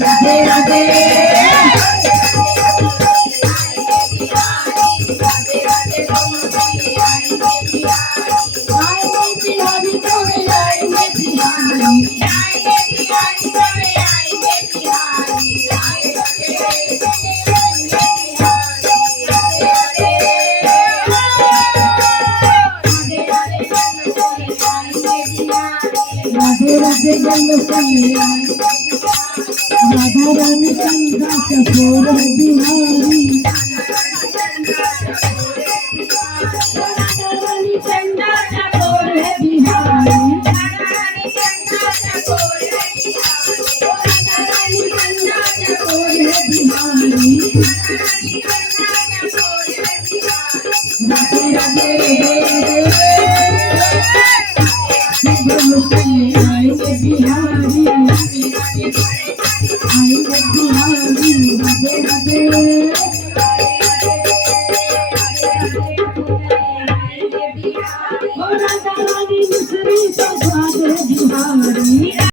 राधे राधे राधे जन्म राधा रानी चंदा चकोर बिहारी राधा रानी चंदा चकोर बिहारी राधे राधे आएंगे बिहारी आएंगे बिहारी राधे राधे राधा रानी